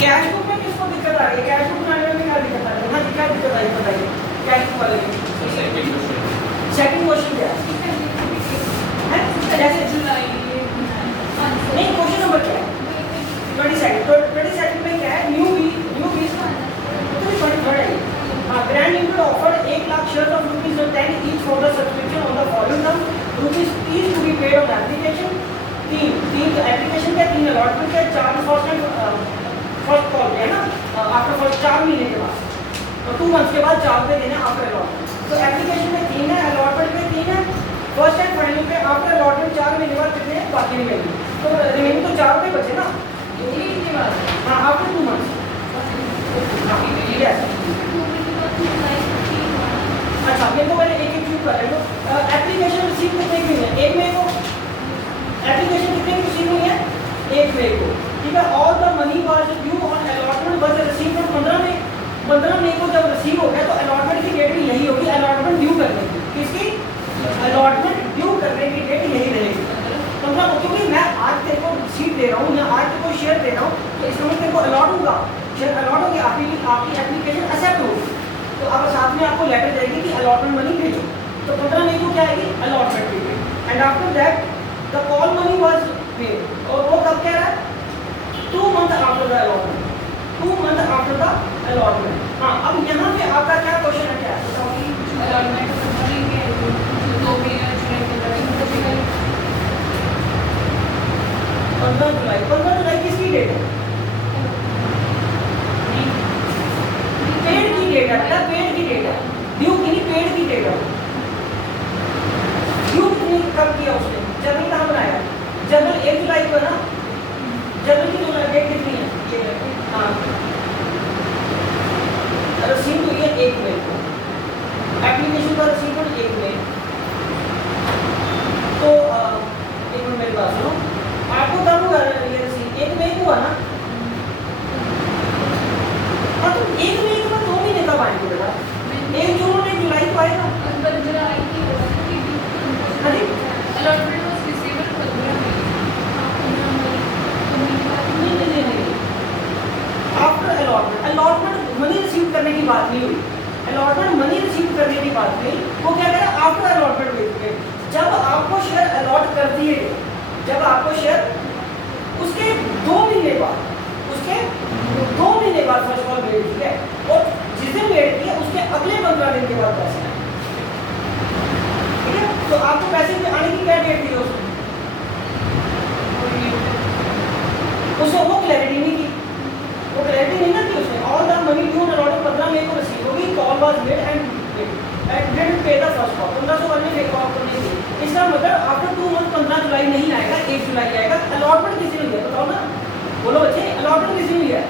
Cash book में किसको दिक्कत आ रही है? कैश बुक बनाने में क्या दिक्कत आ रही है? हाँ जी, क्या दिक्कत आई बताइए कैश बुक वाले में। सेकंड क्वेश्चन क्या है? जैसे जुलाई नहीं, क्वेश्चन नंबर क्या है? 22 में क्या है? न्यू बी तो 23rd है। Grand limited offered 1 lakh share of ₹10 each for the subscription on the following term ₹30 to be paid on application। तीन एप्लीकेशन क्या, 3 अलॉटमेंट क्या, 4 फर्स्ट कॉल पे है ना, आफ्टर फर्स्ट 4 महीने के बाद, तो 2 मंथ्स के बाद 4 रुपये देने आफ्टर अलॉटमेंट। तो एप्लीकेशन में 3 है, अलॉटमेंट में 3 है, फर्स्ट एंड फाइनल पे आफ्टर अलॉटमेंट 4 महीने बाद कितने बाकी रिमेनिंग, तो रिमेनिंग तो 4 रुपये बचे ना। हाँ, आफ्टर 2 मंथ्स। अच्छा, मेरे को पहले एक चीज कर रहे हो, एप्लीकेशन रिसीव कितने की है? 1 मई को एप्लीकेशन कितने की रिसीव हुई है? 1 मई को, ठीक है। All the money was due on allotment was received on 15 मई को जब रिसीव हो गया तो अलॉटमेंट की डेट भी यही होगी, अलॉटमेंट ड्यू करने की। किसकी? अलॉटमेंट ड्यू करने की डेट यही रहेगी 15 को, क्योंकि मैं आज तेरे को सीट दे रहा हूँ या आज तेरे को शेयर दे रहा हूँ, तो इसमें तेरे को अलॉट होगा, शेयर अलॉट होगी, आपकी एप्लीकेशन एक्सेप्ट होगी, तो अब साथ में आपको लेटर जाएगी कि अलॉटमेंट मनी भेजो, तो 15 मई को क्या आएगी? Allotment payment. And after that the call money was paid, और वो कब कह रहा है? 2 month after the allotment, 2 month after the allotment. हाँ, अब यहाँ पे आपका क्या क्वेश्चन है? क्या बताओ कि अलॉटमेंट 15 जुलाई किसकी डेट है? पेड की डेट है, बेटा पेड की डेट है, ड्यू की नहीं, पेड की डेट है। ड्यू कितनी कब किया उसने? जर्नल कहाँ बनाया? जर्नल 1 जुलाई को है ना, जर्नल की डेट कितनी है? हाँ, रिसीव हुई है 1 मई को, एप्लीकेशन का रिसीव 1 मई। तो एक मिनट मेरी बात सुनो, आपको कब हुआ ये रिसीव? 1 मई को हुआ ना? हाँ, तो 1 मई के बाद 2 महीने कब आएंगे बेटा? 1 जून और 1 जुलाई को आएगा। अरे नहीं, आफ्टर अलॉटमेंट मनी रिसीव करने की बात नहीं हुई, अलॉटमेंट मनी रिसीव करने की बात नहीं, वो क्या कह रहा है? आफ्टर अलॉटमेंट भेजेंगे, जब आपको शेयर अलॉट कर दिए, जब आपको शेयर उसके 2 महीने बाद, उसके 2 महीने बाद फर्स्ट ऑफ ऑल भेज दिया, और जिस दिन भेज दिया उसके अगले 15 दिन के बाद पैसे आए, ठीक है। तो आपको पैसे में आने की क्या डेट दी उसने? उसने वो क्लैरिटी नहीं की, वो क्लैरिटी नहीं ना दी उसने। All the money due on allotment 15 मई को रिसीव होगी, call was made and didn't पे द फर्स्ट कॉल, 1500 वाले ने कॉल को नहीं दी। इसका मतलब आफ्टर 2 मंथ 15 जुलाई नहीं आएगा, 1 जुलाई आएगा। अलॉटमेंट किसी ने दिया? बताओ ना, बोलो बच्चे, अलॉटमेंट किसी ने दिया?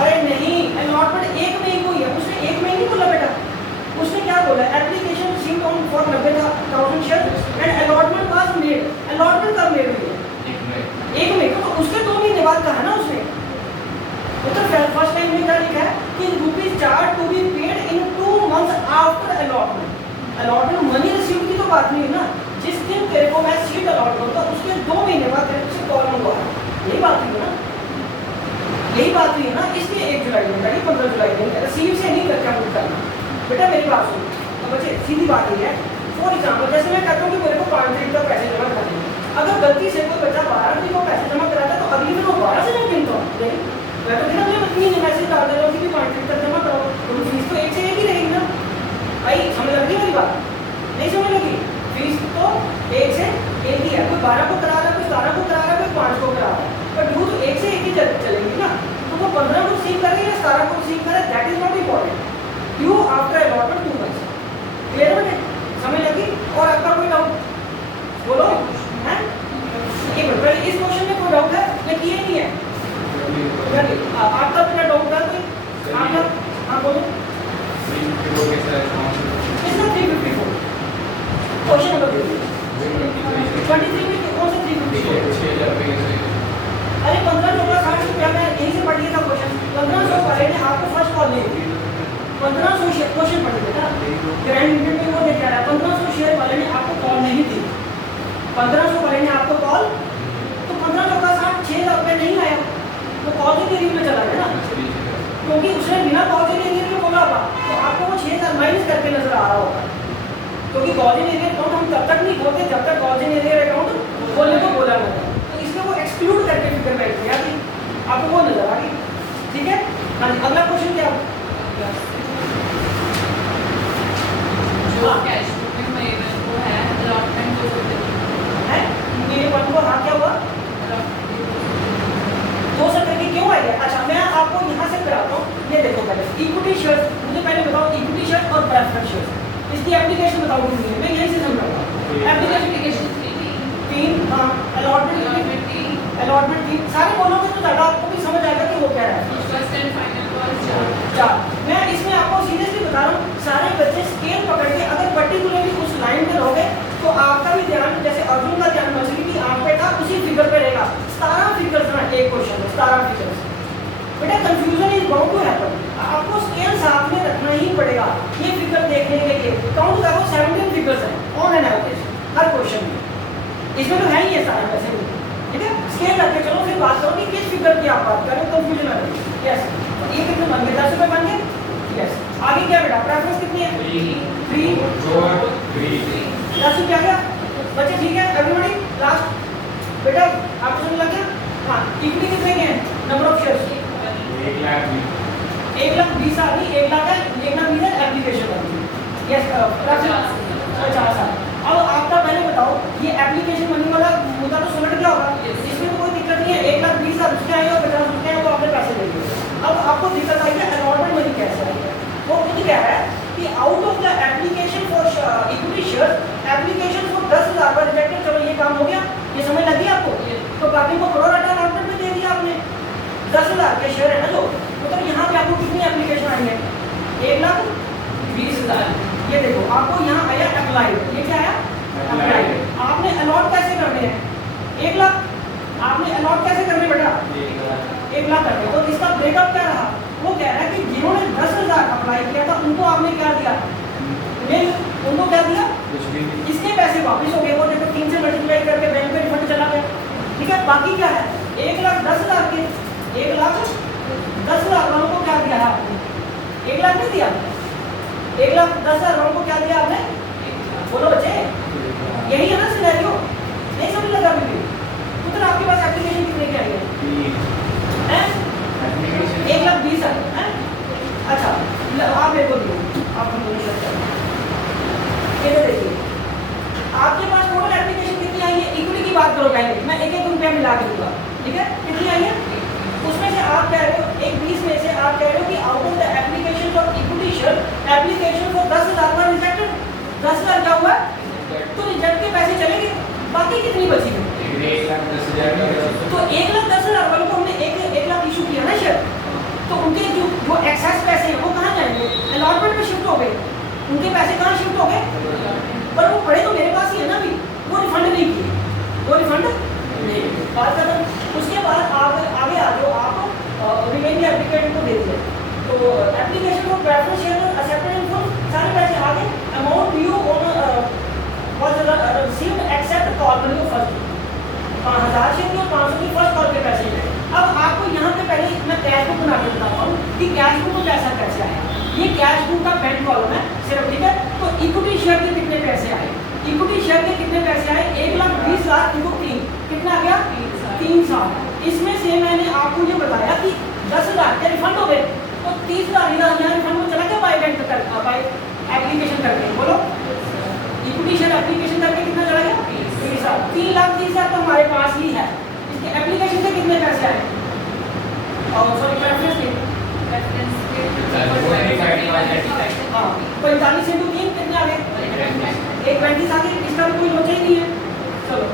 अरे नहीं, अलॉटमेंट 1 मई को ही है। उसने 1 मई नहीं बोला बेटा, उसने क्या बोला? Application received on for 90,000 share and allotment was made. Allotment कब मेड हुई है? 1 मई को, तो उसके 2 महीने बाद कहा ना उसने। तो फर्स्ट टाइम में क्या लिखा है कि ₹4 to be paid in 2 months after allotment. Allotment money receive की तो बात नहीं है ना, जिस दिन तेरे को मैं सीट अलॉट करूंगा उसके 2 महीने बाद तेरे से कॉल मंगवा, यही बात हुई है ना, यही बात हुई है ना। इसलिए 1 जुलाई में, 15 जुलाई में रिसीव से नहीं करके हम करना। बेटा मेरी बात सुनो, तो बच्चे सीधी बात ये है, फॉर एग्जाम्पल जैसे मैं कहता हूँ कि मेरे को 5 तारीख का पैसे जमा करने हैं, अगर गलती से कोई बच्चा 12 तारीख को पैसे जमा कराता है तो अगली दिन वो 12 से नहीं गिनता नहीं, मैं तो मैं इतनी मैसेज डाल दे रहा हूँ कि 5 तारीख तक जमा कराओ, तो फीस तो 1 से 1 ही रहेगी ना भाई। समझ लग रही मेरी बात? नहीं समझ लगी? फीस तो 1 से 1 ही है, कोई 12 को करा रहा है, कोई 17 को करा रहा है, कोई 5 को करा रहा है, पर ड्यू तो 1 से 1 ही चलेगी ना। तो वो 15 को रिसीव करे या 17 को रिसीव करे, that is not important. Due after allotment 2 months, clear है बेटे? समझ लगी? और आपका कोई डाउट बोलो हैं? एक मिनट, पहले इस क्वेश्चन में कोई डाउट है या किए नहीं है? आपका अपना डाउट था कोई? आपका? हाँ बोलो। किसका 354? क्वेश्चन नंबर 23 में कौन सा 354? अरे 1560 क्या मैं यहीं से पढ़ लिया था क्वेश्चन। 1500 वाले ने आपको फर्स्ट कॉल नहीं दी, 1500 क्वेश्चन पढ़ लिया ग्रैंड लिमिटेड में, वो क्या रहा है 1500 शेयर वाले ने आपको कॉल नहीं दी, 1500 वाले ने आपको कॉल, तो 1560 6,000 रुपये नहीं आया, तो कॉल माइनस करके नजर आ रहा होगा, क्योंकि गॉसियन एरियर अकाउंट हम तब तक नहीं खोलते जब तक गॉसियन एरियर अकाउंट खोलने को बोला ना जाए। तो इसमें वो एक्सक्लूड करके फिगर बैठ गया थी, आपको वो नजर आ गई। ठीक है, हाँ जी, अगला क्वेश्चन क्या जो कैश बुक में मेरे को है अलॉटमेंट है? मेरे वन को हाँ क्या हुआ, 270 की क्यों आई है? अच्छा मैं आपको यहाँ से कराता हूँ, ये देखो पहले इक्विटी शेयर, मुझे पहले बताओ इक्विटी शेयर और प्रेफरेंस शेयर, इसकी एप्लीकेशन बताओ मुझे, मैं यहीं से समझाऊंगा। एप्लीकेशन 3, हाँ अलॉटमेंट 3, सारे बोलोगे तो ज़्यादा आपको भी समझ आएगा कि वो क्या है। फर्स्ट एंड फाइनल कॉल 4, मैं इसमें आपको सीरियसली बता रहा हूँ, सारे बच्चे स्केल पकड़ के अगर पर्टिकुलरली उस लाइन पे रहोगे तो आपका भी ध्यान, जैसे अर्जुन का ध्यान मछली की आंख पे था, उसी फिगर पे रहेगा। 17 फिगर्स ना एक क्वेश्चन में, 17 फिगर्स, बेटा confusion is bound to happen, आपको स्केल साथ में रखना ही पड़ेगा। ये फिगर देखने के लिए काउंट करो, 17 फिगर्स हैं on an average her question में, इसमें तो है ही है सारे पैसे भी। ठीक है, स्केल रख के चलो, फिर बात करो कि किस फिगर की आप बात करें, कंफ्यूजन आ रही है। यस, ये कितने बन गए, 10 रुपये बन गए। यस, आगे क्या बेटा, प्रेफरेंस कितनी है? 3, 10 रुपये आ गया बच्चे। ठीक है एवरीबॉडी, लास्ट बेटा आपको समझ लग गया? हाँ, इक्विटी कितने के हैं, नंबर ऑफ शेयर्स 1,20,000 आदमी, 1 लाख है, 1,20,000 है एप्लीकेशन वाली। यस, 50 साल। अब आपका पहले बताओ, ये एप्लीकेशन मनी वाला मुद्दा तो सुलट गया होगा, इसमें तो कोई दिक्कत नहीं है। 1,20,000 उसके आए और 50 उसके आए, तो आपने पैसे दे दिए। अब आपको दिक्कत आई है अलॉटमेंट मनी कैसे आई है। वो खुद कह रहा है कि out of the application for equity share, application for 10,000 पर रिजेक्टेड। चलो ये काम हो गया, ये समझ लगी आपको? तो बाकी को करोड़ डाटा अलॉटमेंट में दे दिया आपने। 10,000 के शेयर है ना जो, मतलब यहाँ पे आपको कितनी एप्लीकेशन आई है, 1,20,000। ये देखो आपको यहाँ आया अप्लाइड, ये क्या आया अप्लाइड। आपने अलॉट कैसे करने हैं, 1 लाख आपने अलॉट कैसे करने बेटा, 1 लाख करने। तो इसका ब्रेकअप क्या रहा, वो कह रहा है कि जिन्होंने 10,000 अप्लाई किया था उनको आपने क्या दिया, मिल, उनको क्या दिया, इसके पैसे वापस हो गए, वो देखो 3 से मल्टीप्लाई करके बैंक में रिफंड चला गया। ठीक है, बाकी क्या है, 1,10,000 के 1,10,000 वालों को क्या दिया है आपने, 1 लाख नहीं दिया, 1,10,000 वालों को क्या दिया आपने, बोलो बच्चे, यही है ना सिनेरियो, नहीं समझ लगा अभी? तो आपके पास एप्लीकेशन कितने की आई है, 1,20,000 है। अच्छा आप मेरे को दियो, आप ये देखिए आपके पास टोटल एप्लीकेशन कितनी आई है, इक्विटी की बात करो पहले, मैं 1-1 रुपया मिला के दूंगा। ठीक है, कितनी आई है, उसमें से आप कह रहे हो 1,20 में से आप कह रहे हो कि out of the application for equity share, application for 10,000 का रिजेक्टेड, 10,000 क्या हुआ, तो रिजेक्ट के पैसे चले गए, बाकी कितनी बची है, 1,10,000। तो 1,10,000 वालों को हमने 1 लाख इशू किया ना शेयर, तो उनके जो एक्सेस पैसे हैं वो कहाँ जाएंगे, अलॉटमेंट में शिफ्ट हो गए, उनके पैसे कहाँ शिफ्ट हो गए, पर वो पड़े तो मेरे पास ही है ना, अभी वो रिफंड नहीं किए, वो रिफंड नहीं, बात खत्म। उसके बाद आप आगे आ जाओ, आप रिमेनिंग एप्लीकेंट को दे दिए, तो एप्लीकेशन को preference share accepted in full, सारे पैसे आ गए, amount due on was received accept call value first, 5,000 share की और 500 की फर्स्ट कॉल के पैसे हैं। अब आपको यहाँ पे पहले मैं कैश बुक बना के बताता हूँ कि कैश बुक को पैसा कैसे आया, ये कैश बुक का बैंक कॉलम है सिर्फ। ठीक है, तो इक्विटी शेयर के कितने पैसे आए, इक्विटी शेयर के कितने पैसे आए, 1,20,000 इनटू 3 कितना आ गया, 3,000। इसमें से मैंने आपको ये बताया कि 10,000 के रिफंड हो गए, तो 30,000 यहाँ रिफंड में चला गया बाय बैंक कर, बाय एप्लीकेशन करके, बोलो इक्विटी शेयर एप्लीकेशन करके कितना चला गया, 30,000। 3,30,000 तो हमारे पास ही है, इसके एप्लीकेशन से कितने पैसे आए, और सॉरी प्रेफरेंस के 45 इंटू 3 कितने आ गए, 1,35 आ गए। इसका कोई लोचा ही नहीं है, चलो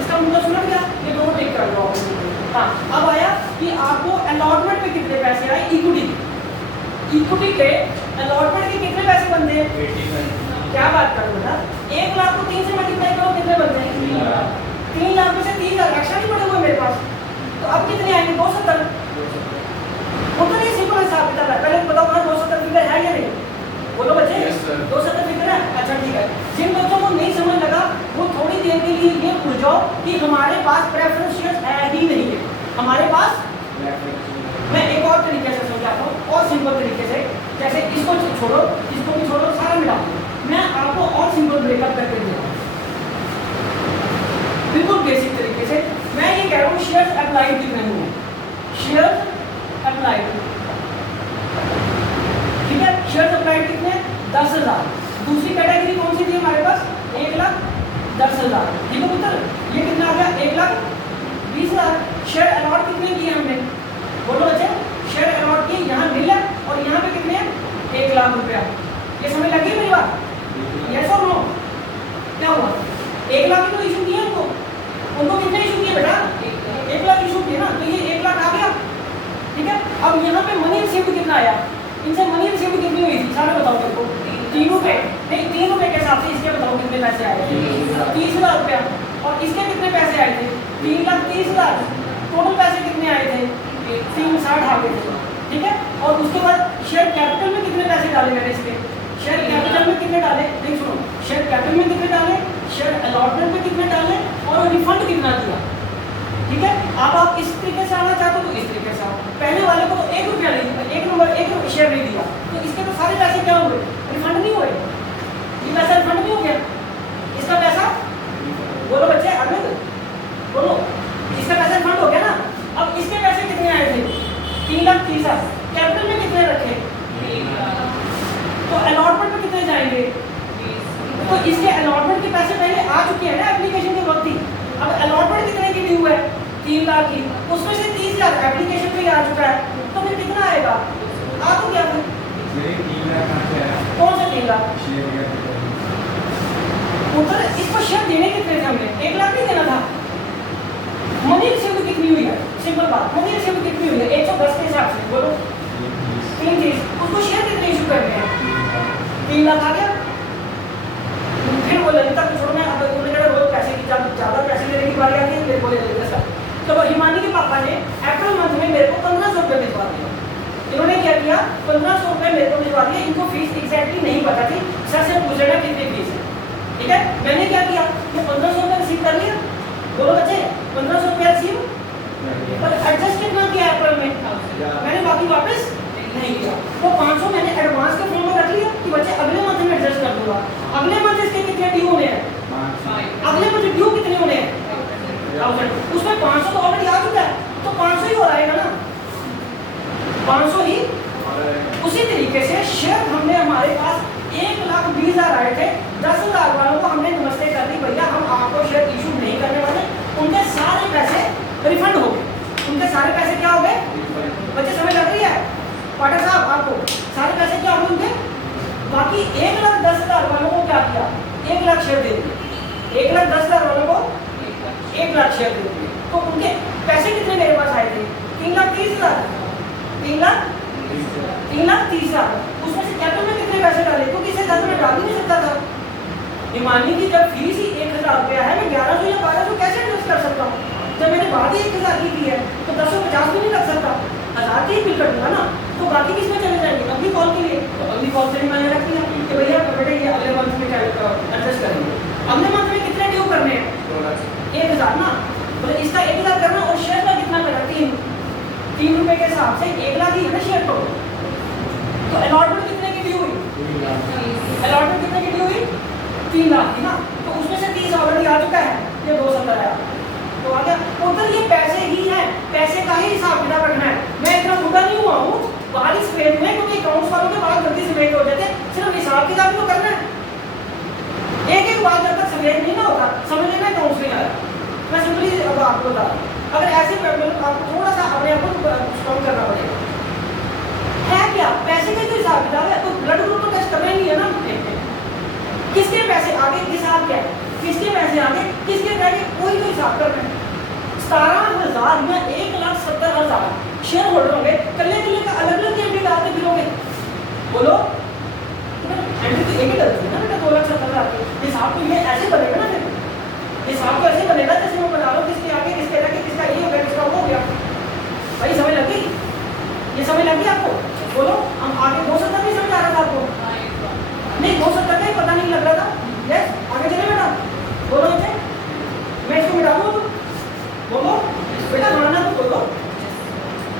इसका मुद्दा सुना गया, ये दोनों टिक कर लो। हाँ, अब आया कि आपको अलॉटमेंट में कितने पैसे आए, इक्विटी के अलॉटमेंट के कितने पैसे बनते हैं, क्या बात करो बेटा, 1 लाख को 3 से मल्टीप्लाई करो, कितने बनते हैं, 3 लाख में से 30,000 एक्स्ट्रा नहीं पड़े हुए मेरे पास, तो अब कितने आएंगे, 270। तो नहीं सिंपल हिसाब किताब है, पहले बताओ हाँ 270 फिगर है या नहीं, बोलो बच्चे, 270 फिगर है। अच्छा ठीक है, जिन बच्चों को नहीं समझ लगा वो थोड़ी देर के लिए ये भूल जाओ कि हमारे पास प्रेफरेंस शेयर है ही नहीं है, हमारे पास, मैं एक और तरीके से समझाता हूँ और सिंपल तरीके से, जैसे इसको छोड़ो, इसको भी छोड़ो, सारा मिला दो, मैं आपको और सिंपल ब्रेकअप करके दे रहा हूँ बिल्कुल बेसिक तरीके से। मैं ये कह रहा हूँ शेयर्स अप्लाइड कितने हुए, शेयर्स अप्लाइड, ठीक है, शेयर्स अप्लाइड कितने, 10,000। दूसरी कैटेगरी कौन सी थी हमारे पास, 1,10,000, ठीक है पुत्र, ये कितना आ गया, 1,20,000। शेयर अलॉट कितने किए हमने, बोलो बच्चे, शेयर अलॉट किए, यहाँ मिल है और यहाँ पे कितने हैं, 1,00,000 रुपया। ये समझ लगी मेरी बात, यस और नो, क्या हुआ, 1,00,000 तो इशू किया उनको कितने इशू किए बेटा, 1,00,000 इशू किए ना, तो ये 1,00,000 आ गया, ठीक है। अब यहाँ पे मनी रिसीव्ड कितना आया, इनसे मनी रिसीव्ड कितनी हुई थी, सारे बताओ मेरे को, 3 रुपए, नहीं 3 रुपए के हिसाब से इसके बताओ कितने पैसे आए, 30,000 रुपया, और इसके कितने पैसे आए थे, 3,30,000। टोटल पैसे कितने आए थे, 360 आ गए थे, ठीक है। और उसके बाद शेयर कैपिटल में कितने पैसे डाले मैंने इसके, शेयर कैपिटल में कितने डाले, नहीं सुनो, शेयर कैपिटल में कितने डाले, शेयर अलॉटमेंट में कितने डाले, और रिफंड कितना दिया, ठीक है। अब आप इस तरीके से आना चाहते हो तो इस तरीके से आओ, पहले वाले को तो 1 रुपया नहीं दिया, 1 शेयर नहीं दिया, तो इसके तो सारे पैसे क्या हुए, रिफंड नहीं हुए, ये पैसा रिफंड नहीं हो गया, इसका पैसा, बोलो बच्चे अरविंद बोलो, इसका पैसा रिफंड हो गया ना। अब इसके पैसे कितने आए थे, 3,30,000, कैपिटल में कितने रखे, तो अलॉटमेंट में कितने जाएंगे, तो इसके अलॉटमेंट के पैसे पहले आ चुके हैं ना एप्लीकेशन के वक्त ही। अब अलॉटमेंट कितने की ड्यू है, 3,00,000 की, उसमें से 30,000 एप्लीकेशन पे आ चुका है, तो फिर कितना आएगा, आ तो गया फिर, कौन सा 3,00,000 उधर, इसको शेयर देने कितने थे हमने, 1,00,000 नहीं देना था। मनी रिसीव्ड कितनी हुई है, सिंपल बात, मनी रिसीव्ड कितनी हुई है 110 के हिसाब से, बोलो 3,30, उसको शेयर कितने इशू करने हैं, 3,00,000 आ गया। फिर वो ललिता को छोड़ना, अब उन्होंने कहा रोज पैसे की, जब ज़्यादा पैसे लेने की बारी आती है मेरे को ले लेते सर। तो हिमानी के पापा ने अप्रैल मंथ में मेरे को 1,500 रुपये भिजवा दिया। इन्होंने क्या किया, 1,500 रुपये मेरे को भिजवा दिया, इनको फीस एग्जैक्टली नहीं पता थी, सर से पूछ लेना कितनी फीस है, ठीक है। मैंने क्या किया, ये 1,500 रुपये रिसीव कर लिया, बोलो बच्चे 1,500 रुपया रिसीव, पर एडजस्ट कितना किया अप्रैल में, मैंने बाकी वापस नहीं किया, वो 500 मैंने एडवांस के फॉर्म में रख लिया कि बच्चे अगले मंथ में एडजस्ट कर दूंगा। अगले मंथ इसके कितने ड्यू होने हैं, अगले मंथ ड्यू कितने होने हैं, 1000, उसमें 500 तो ऑलरेडी आ चुका है, तो 500 ही और आएगा ना, 500 ही। उसी तरीके से शेयर हमने हमारे पास 1,20,000 आए थे, 10,000 वालों को हमने नमस्ते कर दी, भैया हम आपको शेयर इशू नहीं करने वाले, उनके सारे पैसे रिफंड हो गए, उनके सारे पैसे क्या हो गए, बच्चे समझ लग रही है पाठक साहब आपको, सारे पैसे क्या हो गए उनके। बाकी 1,10,000 वालों को क्या किया, 1,00,000 शेयर दे दिए, 1,10,000 वालों को 1,00,000 शेयर दे दिए, तो उनके पैसे कितने मेरे पास आए थे, 3,30,000, 3,30,000, उसमें से कैपिटल में कितने पैसे डाले, क्योंकि इसे ज़्यादा मैं डाल ही नहीं सकता था। हिमानी की जब फीस ही 1,000 रुपया है, मैं 1,100 या 1,200 कैसे एडजस्ट कर सकता हूँ, जब मैंने बात ही 1,000 की है, तो 10,50 भी नहीं रख सकता, 1,000 की ही बिल कर दूंगा ना, तो बाकी किस में चले जाएंगे, अगली कॉल के लिए, तो अगली कॉल से भी मैंने रख दिया कि भैया बेटे ये अगले मंथ में एडजस्ट करेंगे, अगले मंथ में कितने ड्यू करने हैं, 1,000 ना, बोले इसका 1,000 करना, और शेयर का कितना करना, 3 रुपए के हिसाब से 1,00,000 ही है ना शेयर तो अलॉटमेंट कितने की ड्यू हुई, अलॉटमेंट कितने की ड्यू हुई, 3,00,000 की ना, तो उसमें से 30 ऑलरेडी आ चुका है, ये 270 आया, तो आ गया उधर। ये पैसे ही है, पैसे का ही हिसाब किताब रखना है, मैं इतना बुरा नहीं हुआ हूँ, बाहरी सफेद में, क्योंकि अकाउंट्स वालों के बाद जल्दी सफेद हो जाते, सिर्फ हिसाब किताब तो करना है, एक एक बात जब तक सफेद नहीं ना होता समझ लेना अकाउंट्स नहीं आया। मैं सिंपली अब आपको बता रहा हूँ, अगर ऐसे आपको थोड़ा सा अपने आप को स्ट्रॉन्ग करना पड़ेगा, है क्या पैसे का जो हिसाब किताब है, तो ब्लड ग्रुप तो टेस्ट करना ही नहीं है ना, किसके पैसे आगे हिसाब क्या है, किसके पैसे आगे किसके पैसे, कोई तो हिसाब करना है। 17,000 या 1,70,000 शेयर होल्डर होंगे, कल्ले कल्ले का अलग अलग एंट्री डालते फिरोगे, बोलो एंट्री तो एक ही डलती है ना बेटा, 2,70,000 के हिसाब तो ये ऐसे बनेगा ना, फिर हिसाब तो ऐसे बनेगा जैसे मैं बता रहा हूँ, किसके आगे किसके आगे किसका ये हो गया किसका वो हो गया, भाई समझ लग गई, ये समझ लग गई आपको, बोलो हम आगे 270 नहीं समझ आ रहा था आपको, नहीं 270 का ही पता नहीं लग रहा था, यस आगे चले बेटा, बोलो बच्चे, मैं इसको मिटा दूँ, बोलो बेटा मानना तो बोलो,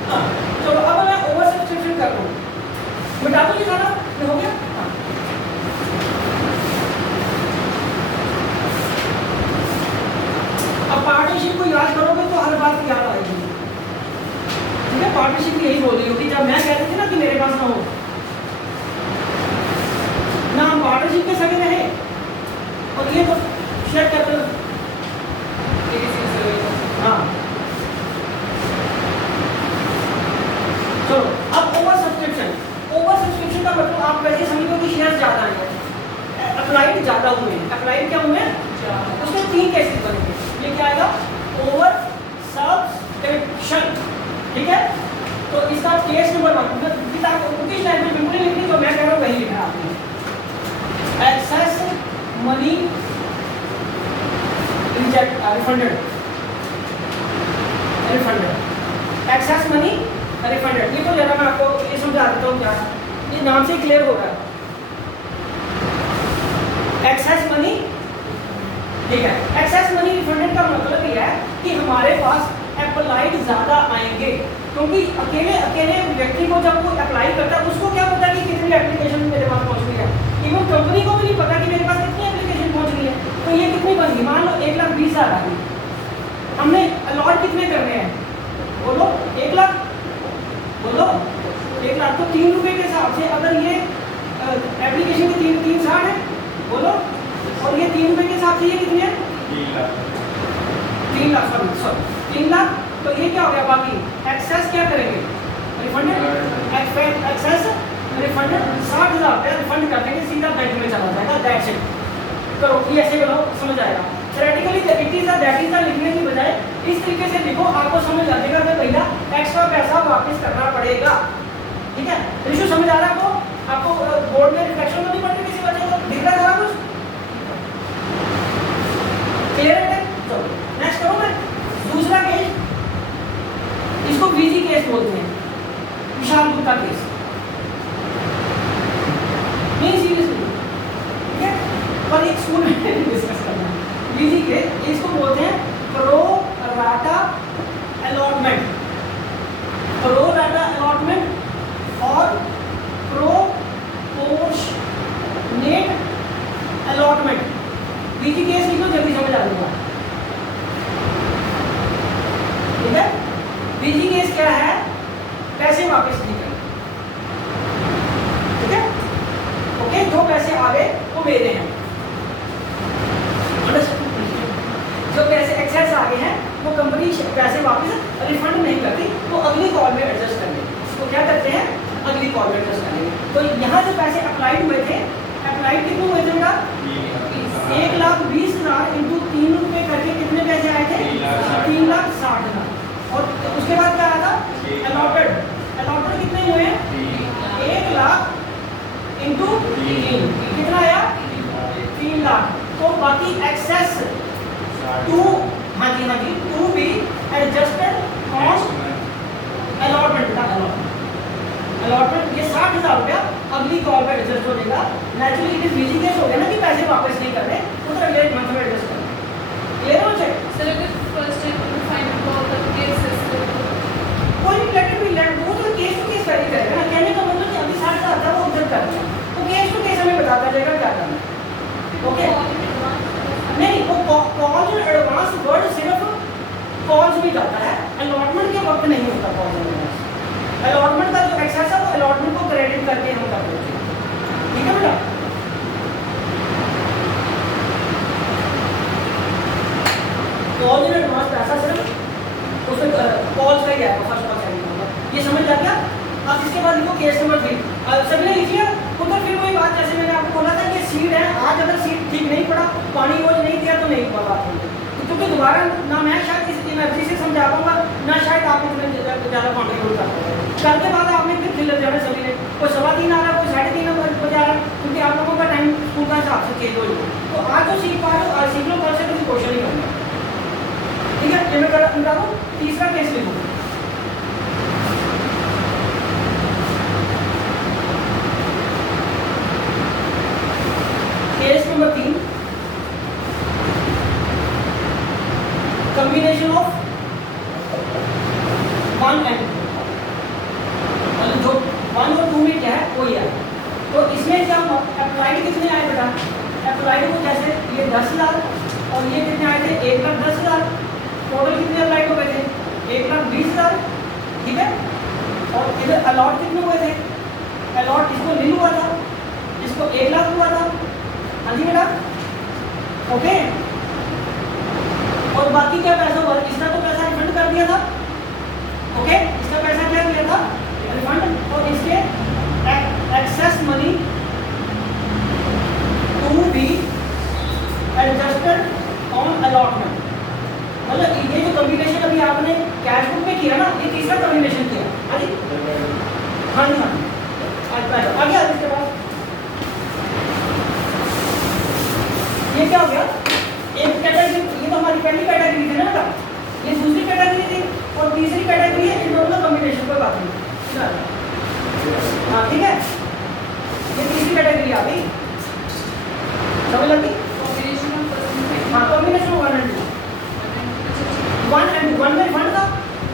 हाँ चलो अब मैं ओवर सब्सक्रिप्शन कर दूँ, यही बोल रही होगी जब मैं कह रही थी ना कि मेरे पास ना हो, ना हम पार्टनरशिप के सगे रहे और ये तो शेयर कैपिटल। हाँ चलो अब ओवर सब्सक्रिप्शन। ओवर सब्सक्रिप्शन का मतलब आप वैसे समझो कि शेयर ज़्यादा हैं, अप्लाइड ज़्यादा हुए हैं। अप्लाइड क्या हुए हैं? उसके 3 केसेस बनेंगे। ये क्या आएगा? Over subscription. ठीक है, तो इसका केस नंबर 1 किताब इंग्लिश लैंग्वेज बिल्कुल नहीं लिखनी, जो मैं कह रहा हूँ वही लिखना आपने। Excess money reject refunded, refunded excess money refunded. ये तो जरा मैं आपको ये समझा देता हूँ क्या, ये नाम से क्लियर हो रहा है। एक्सेस मनी, ठीक है, एक्सेस मनी रिफंडेड का मतलब ये है कि हमारे पास अप्लाइड ज़्यादा आएंगे, क्योंकि अकेले व्यक्ति को जब वो अप्लाई करता है उसको क्या पता कि कितनी एप्लीकेशन मेरे पास पहुंच गई है। इवन कंपनी को भी नहीं पता कि मेरे पास कितनी एप्लीकेशन पहुंच गई है। तो ये कितनी बन गई? मान लो 1,20,000 आ गई, हमने अलॉट कितने करने हैं? बोलो 1 लाख, बोलो 1 लाख। तो 3 रुपये के हिसाब से अगर ये एप्लीकेशन के 360 है, बोलो, और ये 3 रुपये के हिसाब से ये कितने हैं? 3 लाख, सॉरी 3 लाख। तो ये क्या हो गया? बाकी एक्सेस क्या करेंगे? रिफंडेड। एक्सेस रिफंडेड 60,000 रुपया रिफंड कर देंगे, सीधा बैंक में चला जाएगा। That's it. करो ये ऐसे बनाओ, समझ आएगा। Theoretically it is that is लिखने की बजाय इस तरीके से लिखो, आपको समझ आ जाएगा कि भैया एक्स्ट्रा पैसा वापस करना पड़ेगा। ठीक है, इशू समझ आ रहा है आपको? आपको बोर्ड में रिफ्लेक्शन तो नहीं पड़ रही किसी बच्चे को? दिख रहा है कुछ? क्लियर है? चलो नेक्स्ट करो। मैं दूसरा केस, इसको वीजी केस बोलते हैं, विशाल गुप्ता केस। नहीं सीरियसली, ठीक है, पर एक स्कूल में डिस्कस करना है। वीजी केस इसको बोलते हैं pro rata allotment, pro rata allotment और प्रोपोर्शनेट अलॉटमेंट। वीजी केस लिखो, जल्दी समझ आ जाएगा। ठीक है, वीजी केस क्या है? पैसे वापस नहीं करने। ठीक है, ओके, जो पैसे आ गए वो मेरे हैं, जो पैसे एक्सेस आ गए हैं वो कंपनी पैसे वापस रिफंड नहीं करती, तो अगली कॉल में एडजस्ट कर लेंगे। इसको क्या करते हैं? अगली कॉल में एडजस्ट कर लेंगे। तो यहाँ जो पैसे अप्लाइड हुए थे, अप्लाइड कितने हुए थे बेटा? 1,20,000 इंटू 3 रुपये करके कितने पैसे आए थे? 3,60,000। और उसके बाद क्या आया था? अलॉटेड। अलॉटेड कितने हुए हैं? 1 लाख इंटू 3 कितना आया? 3 लाख। तो बाकी एक्सेस टू, हाँ जी 2 बी एडजस्टेड ऑन अलॉटमेंट का अलॉटमेंट ये 60,000 रुपया अगली कॉल पे एडजस्ट हो जाएगा। नेचुरली इट इज वीजी केस हो गया ना कि पैसे वापस नहीं करने, तो अगले मंथ में एडजस्ट करना। क्लियर हो जाए? सर अगर फर्स्ट टाइम फाइनल कॉल तक केस कोई भी लेटर भी लेटर वो तो केस टू केस वेरी करेगा ना। कहने का मतलब कि अभी 60,000 था वो ऑब्जर्व कर रहा है, तो केस टू केस हमें बताता जाएगा क्या करना है। ओके, नहीं वो कॉल जो एडवांस वर्ड सिर्फ कॉल्स में जाता है, अलॉटमेंट के वक्त नहीं होता कॉल एडवांस। अलॉटमेंट का जो एक्सेस है वो अलॉटमेंट को क्रेडिट करके हम कर देते हैं। ठीक है बेटा, कॉल इन एडवांस पैसा सिर्फ उसमें कॉल्स का ही है, फर्स्ट कॉल सेकंड कॉल। ये समझ आ गया? अब इसके बाद लिखो केस नंबर 3। सभी ने लिख लिया? तो फिर वही बात जैसे मैंने आपको बोला था कि सीड है, आज अगर सीड ठीक नहीं पड़ा, पानी रोज नहीं दिया तो नहीं बात होगी। क्योंकि दोबारा ना मैं शायद इस एनर्जी से समझा पाऊंगा, ना शायद आप इतने ज़्यादा कॉन्ट्रीब्यूट कर पाओगे। कल के बाद आपने फिर खिलर जाना सभी ने, कोई 3:15 आ रहा, कोई 3:30 बजे आ रहा, क्योंकि आप लोगों का टाइम स्कूल का हिसाब से चेंज हो जाए। तो आज जो सीख पा रहे हो सीख लो, कल से किसी क्वेश्चन नहीं करना। ठीक है, ये मैं बता दूँ। तीसरा केस लिखो, case number 3, combination of 1 and 2, मतलब जो 1 और 2 में क्या है वही है। तो इसमें क्या अप्लाइड कितने आए बेटा? अप्लाइड को जैसे ये 10,000 और ये कितने आए थे? 1,10,000। टोटल कितने अप्लाइड हो गए थे? 1,20,000। ठीक है, और इधर अलॉट कितने हुए थे? अलॉट इसको नील हुआ था, इसको 1 लाख हुआ था। हाँ जी बेटा, ओके। और बाकी क्या पैसा हुआ? इसका तो पैसा रिफंड कर दिया था, ओके। इसका पैसा क्या किया था? रिफंड। और इसके excess money to be adjusted on allotment. मतलब ये जो कम्बिनेशन अभी आपने कैश बुक में किया ना, ये तीसरा कम्बिनेशन किया। हाँ जी, हाँ जी, हाँ जी। आगे आगे इसके बाद ये क्या हो गया? एक कैटेगरी, ये तो हमारी पहली कैटेगरी थी ना बेटा, ये दूसरी कैटेगरी थी, और तीसरी कैटेगरी है इन दोनों का कम्बिनेशन। कोई बात नहीं, हाँ ठीक है, ये तीसरी कैटेगरी आ गई, समझ लगी? हाँ, कॉम्बिनेशन 1 एंड 2, 1 एंड 2। 1 में रिफंड था,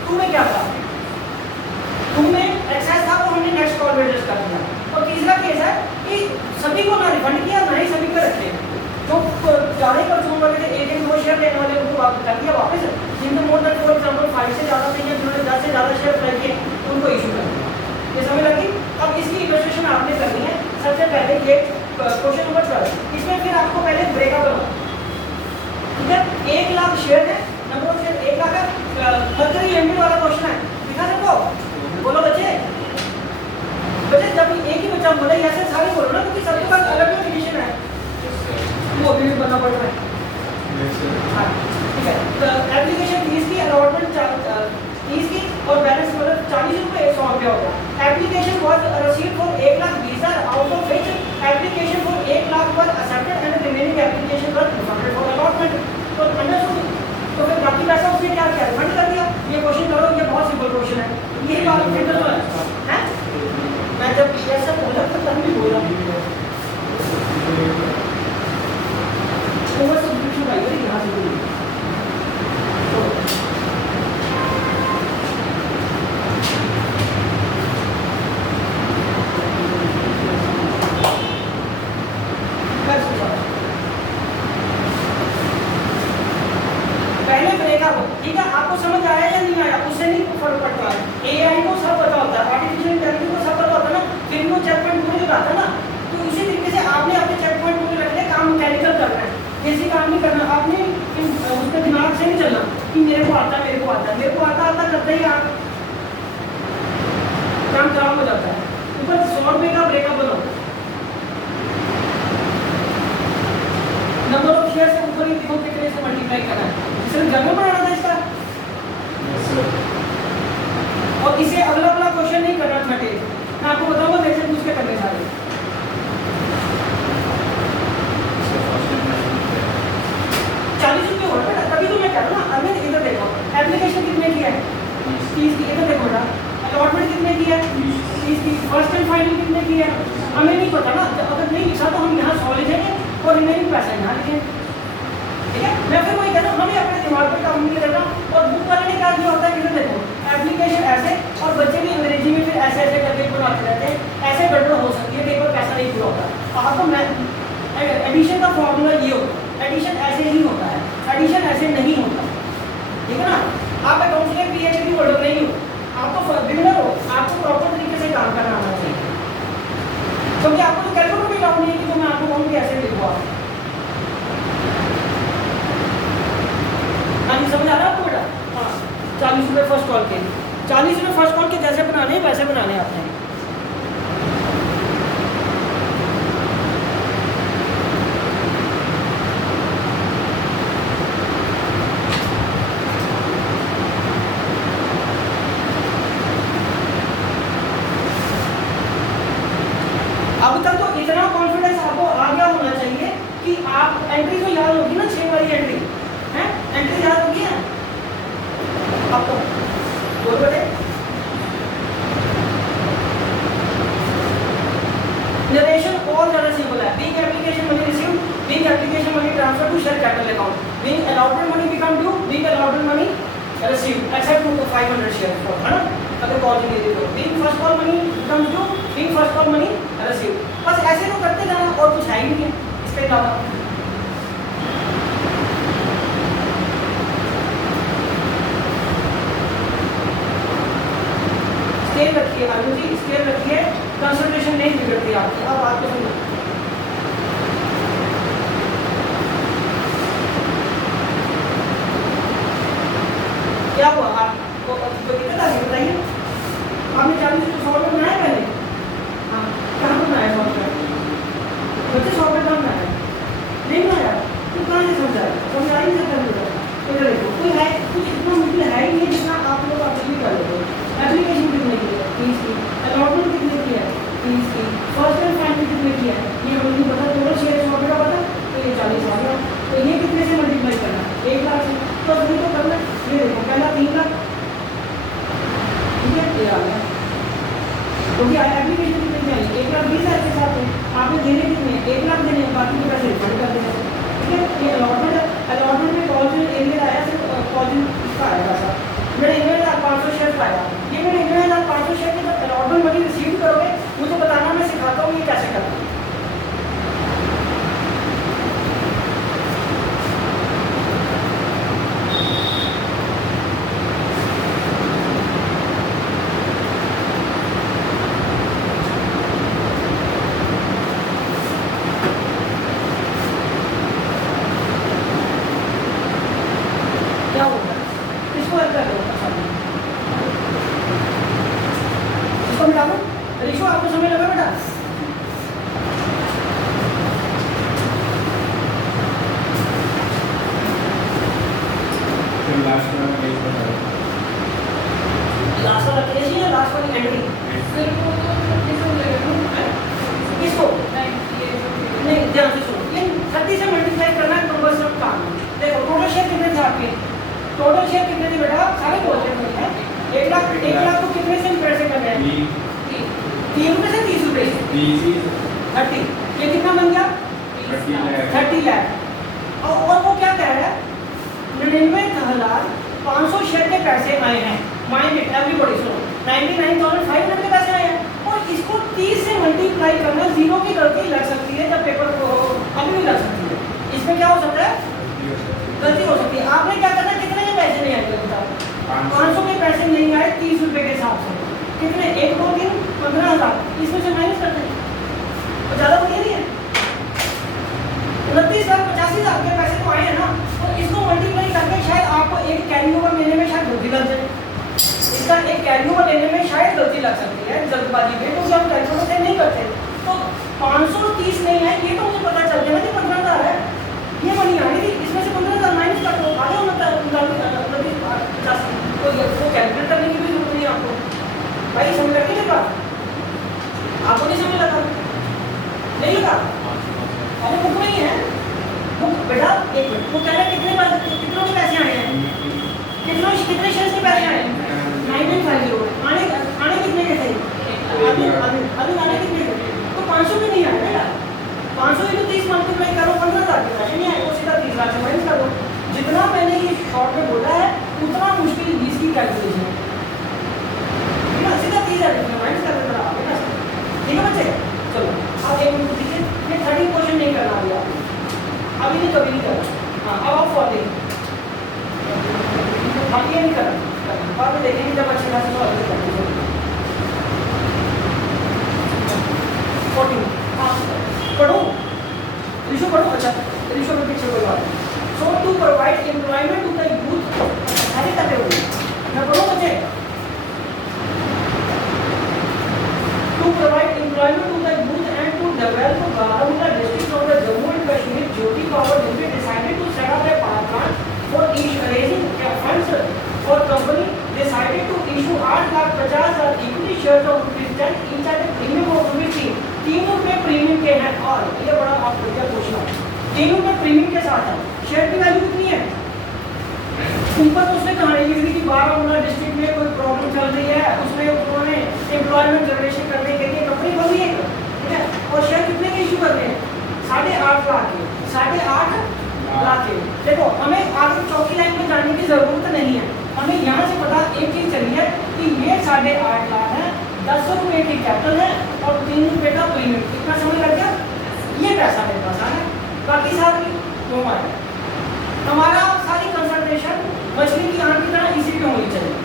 2 में क्या था? 2 में एक्सेस था, वो हमने नेक्स्ट कॉल में एडजस्ट कर दिया। और तीसरा केस है कि सभी को ना रिफंड किया, ना ही सभी को रखे। जो ज़्यादा ही कंज्यूम वाले थे, एक 2 शेयर लेने वाले, उनको कर दिया वापस। जिनको मोर देन फॉर एग्जाम्पल 5 से ज़्यादा चाहिए, जिन्होंने 10 से ज़्यादा शेयर कर किए, उनको इशू कर दिया। ये समझ लगी? अब इसकी इलस्ट्रेशन आपने करनी है। सबसे पहले ये क्वेश्चन नंबर 12, इसमें फिर आपको पहले ब्रेकअप करना, ठीक है? 1 लाख शेयर है, नंबर ऑफ शेयर 1 लाख है। फर्दर लिमिट वाला क्वेश्चन है, दिखा सबको? बोलो बच्चे, बच्चे जब एक ही बच्चा बोले ऐसे सारे बोलो ना, क्योंकि सबके पास अलग अलग कंडीशन है, वो भी बनना पड़ रहा है। हाँ ठीक है। तो एप्लीकेशन फीस की अलॉटमेंट फीस की और बैलेंस मतलब 40 रुपये 100 रुपये होगा। Application was received for 1,20,000 out of which application for 1 lakh was accepted and remaining application was refunded for allotment. तो अंडरस्टूड? तो फिर बाकी पैसा उसने क्या किया? रिफंड कर दिया। ये क्वेश्चन करो, ये बहुत सिंपल क्वेश्चन है, यही बात फिर तो है। मैं जब ऐसा बोला तो तब भी बोला ओवर सब्सक्रिप्शन भाई ये यहाँ से बोलिए। पहले ब्रेकअप, ठीक है? आपको समझ आया या नहीं आया? उससे नहीं फर्क पड़ता है। एआई को सब पता होता है, आर्टिफिशियल इंटेलिजेंस को सब पता होता है ना, फिर वो चेक पॉइंट मुझे बताता है ना। तो इसी तरीके से आपने अपने चेक पॉइंट मुझे रख लिया, काम मैकेनिकल करना है, देसी काम नहीं करना। आपने उसके दिमाग से नहीं चलना कि मेरे को आता है, मेरे को आता है, मेरे को आता आता करते ही आप काम खराब हो जाता है। ऊपर 100 रुपये का ब्रेकअप बनाओ, नंबर ऑफ शेयर से ऊपर ही देखो कितने से मल्टीप्लाई करना है। सिर्फ जगह बनाना था इसका, और इसे अगला वाला क्वेश्चन नहीं करना था। मैं आपको बताऊंगा मेरे से पूछ के करने सारे। 40 रुपये हो रहा है, तभी तो मैं कह रहा हूँ ना। अभी इधर देखो, एप्लीकेशन कितने की है? 30 की। इधर देखो ना, अलॉटमेंट कितने की है? 30 की। फर्स्ट एंड फाइनल कितने की है? हमें नहीं पता ना, अगर नहीं लिखा तो हम यहाँ 100 लिखेंगे और रिमेनिंग पैसा यहाँ लिखेंगे, ठीक है? मैं फिर वही कह रहा हूँ, हमें अपने दिमाग पर काम नहीं करना। और बुक वाले ने क्या किया होता है, इधर देखो एप्लीकेशन ऐसे, और बच्चे भी अंग्रेजी में फिर ऐसे ऐसे करके बनाते रहते हैं। ऐसे गड़बड़ हो सकती है, पेपर पैसा नहीं पूरा होता। आपको एडिशन का फॉर्मूला ये होता है, एडिशन ऐसे ही होता है, एडिशन ऐसे नहीं होता, ठीक है ना? आप अकाउंट्स के पीएचडी होल्डर नहीं हो, आप तो बिगिनर हो, आपको प्रॉपर तरीके से काम करना आना चाहिए। क्योंकि आपको तो कैलकुलेटर भी काम नहीं है कि तो मैं आपको कहूँ कि ऐसे लिखवा। हाँ जी, समझ आ रहा है आपको बेटा? हाँ, 40 रुपये फर्स्ट कॉल के, 40 रुपये फर्स्ट कॉल के जैसे बनाने हैं वैसे बनाने आपने। अब तक तो इतना कॉन्फिडेंस आपको आ गया होना चाहिए कि आप एंट्री तो याद होगी ना, 6 वाली एंट्री है, एंट्री याद होगी है आपको? बोल बेटे। नरेशन और ज़्यादा सिंपल है। Being application money received, being application money transfer to share capital account, being allotment money become due, being allotment money received except 500 share, है ना? अगर कॉल नहीं दे तो being first call money become due, being first call money received. बस ऐसे तो करते जाना, और कुछ है ही नहीं है इसके अलावा। स्केल रखिए आलू जी, स्केल रखिए, कंसंट्रेशन नहीं बिगड़ती आपकी। अब आपको समझो क्या हुआ, आपको कोई दिक्कत आ गई बताइए। आपने 40 को 100 में बनाया पहले? हाँ, कहाँ पर बनाया 100 में? बच्चे 100 में कहाँ बनाया? नहीं बनाया तो कहाँ से समझा? समझा ही नहीं सकता। तो इधर देखो, कोई है कुछ इतना मुश्किल है ही नहीं जितना आप लोग अप्लाई कर लेते हो। एप्लीकेशन कितने की है? 30 की। अलॉटमेंट कितने की है? 30 की। फर्स्ट एंड फाइनल कितने की है? ये हमें नहीं पता, टोटल शेयर 100 का पता, तो ये 40 आ गया। तो ये कितने से मल्टीप्लाई करना? 1 लाख से। तो अभी तो करना, ये देखो पहला 3 लाख, ठीक है, ये आ गया। क्योंकि एप्लीकेशन कितने की आई? 1,20,000 है इसके साथ में। आपने देने कितने हैं? 1 लाख देने हैं, बाकी के पैसे रिफंड कर देना। ठीक है, ये अलॉटमेंट है। अलॉटमेंट में कॉलेज एरिया आया, सिर्फ कॉलेज इसका आएगा सर। मैंने 91,500 शेयर पाया। ये मैंने 91,500 शेयर के जब अलॉटमेंट मनी रिसीव करोगे, मुझे बताना, मैं सिखाता हूँ ये कैसे करना है। क्या होगा? इसको हल कर दो। इसको मिटा दो। रिशु, आपको समय लगा बेटा? लास्ट में एक बता लास्ट वाला केस ही है, लास्ट वाली एंट्री। सर वो तो 30 हो जाएगा। किसको? नहीं नहीं, ध्यान से सुनो। ये 30 से मल्टीप्लाई करना है, नंबर से काम है। देखो टोटल शेयर कितने थे आपके? टोटल शेयर कितने थे बेटा? सारे बोलते हैं 1 लाख को कितने से पैसे करने हैं? 3 रुपए से 30 रुपए से 30। ये कितना बन गया? 30 लाख। और वो क्या कह रहा है? 99,500 शेयर के पैसे आए हैं। माइंड इट एवरीबॉडी सुनो, 99,500 के पैसे आए हैं, और इसको 30 से मल्टीप्लाई करना, जीरो की गलती लग सकती है जब पेपर को अभी भी लग सकती है। इसमें क्या हो सकता है? गलती हो सकती है। आपने क्या करना, कितने के पैसे नहीं आए बताओ? 500 के पैसे नहीं आए 30 रुपए के हिसाब से। कितने? 1, 2, 3, 15,000। इसमें से माइनस करते हैं तो ज़्यादा बढ़िया नहीं है। 29,85,000 के पैसे तो आए हैं ना, तो इसको मल्टीप्लाई करके शायद आपको एक कैरी ओवर लेने में शायद गलती लग जाए। इसका एक कैरी ओवर लेने में शायद गलती लग सकती है जल्दबाजी में, क्योंकि हम कैलकुलेटर से नहीं करते। तो 530 नहीं है, ये तो मुझे पता चल गया ना कि 15,000 है। ये मनी आ गई थी, इसमें से 15,000 माइनस कर दो, आ जाओ। 50। तो वो कैलकुलेट करने की भी जरूरत नहीं है आपको। भाई समझ लगी मेरी बात? आपको नहीं समझ लगा? नहीं लगा? अरे बुक नहीं है बुक बेटा। एक मिनट, वो कह रहा है कितनों के पैसे आए हैं? कितने शेयर्स के पैसे आए हैं? 9950। आने कितने के थे? अभी आने कितने थे? तो 500 भी नहीं आए बेटा। 500 ही तो 30 मल्टीप्लाई करो, 15,000 के पैसे नहीं आए, वो सीधा 30 लाख से माइनस कर दो। जितना मैंने ये शॉर्ट में बोला है उतना मुश्किल 20 की कैलकुलेशन है। ठीक है, सीधा 30,000 माइनस कर देना बेटा। ठीक है बच्चे, चलो अब एक मिनट देखिए, ये 30 क्वेश्चन नहीं करना अभी आपने, अभी नहीं, कभी नहीं करना। हाँ, अब आप 40 ये नहीं करना, बाद में देखेंगे जब अच्छे खासे सॉल्व करेंगे। 14। हाँ पढ़ो रिशो, पढ़ो। अच्छा रिशो के पीछे कोई बात नहीं। So to provide employment to the youth, सारे करते हुए मैं पढ़ो बच्चे। To provide employment to the youth and to develop Baramulla district of the Jammu and Kashmir, Jyoti Power Limited decided to set up a power plant for raising funds for company, decided to issue 8,50,000 equity shares of ₹10 each at a premium of ₹3। 3 रुपये premium के हैं। और ये बड़ा आप बढ़िया question है, 3 रुपये प्रीमियम के साथ है। शेयर की वैल्यू कितनी है? ऊपर तो उसने कहानी लिखी थी कि बारामूला डिस्ट्रिक्ट में कोई प्रॉब्लम चल रही है, उसमें उन्होंने एम्प्लॉयमेंट जनरेशन करने के लिए कंपनी खोली है, ठीक है। और शेयर कितने के इशू करने हैं? 8.5 लाख के। 8.5 लाख के। देखो हमें आगे चौथी लाइन में जाने की जरूरत नहीं है, हमें यहाँ से पता एक चीज चली है कि ये 8.5 लाख है, 10 रुपये की कैपिटल है और 3 रुपये का प्रीमियम। कितना समझ लग गया? ये पैसा मेरे पास आना है, बाकी सारी हमारा सारी कंसंट्रेशन मछली की आंख की तरह इसी पे होनी चाहिए।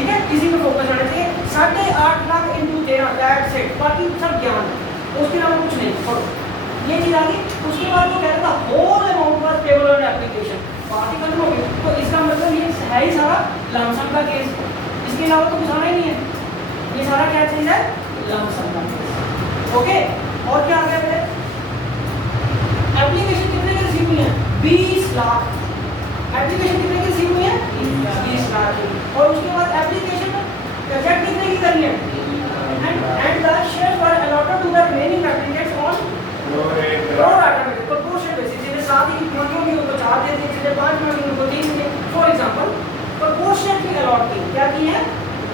ठीक है, इसी पे फोकस होना चाहिए। 8.5 लाख इंटू 13 दैट्स इट, बाकी सब ज्ञान है, उसके अलावा कुछ नहीं। छोड़ो ये चीज आ गई। उसके बाद वो कह रहा था whole amount was payable on application, बात ही खत्म हो गई। तो इसका मतलब ये है ही सारा लमसम का केस, इसके अलावा तो कुछ आना ही नहीं है। ये सारा क्या चीज है, लमसम का केस। ओके, और क्या आ गया मेरे एप्लीकेशन कितने की रिसीव हुई है, 20 लाख एप्लीकेशन कितने की रिसीव हुई है, 20 लाख। और उसके बाद एप्लीकेशन प्रोजेक्ट कितने की करनी है, and the shares were allotted to the remaining applicants on pro rata basis, proportion basis। जिन्हें 7 ही मांगी होगी उनको 4 दे दिए, जिन्हें 5 मांगी उनको 3 दिए। फॉर एग्जांपल proportionately allot की, क्या की है,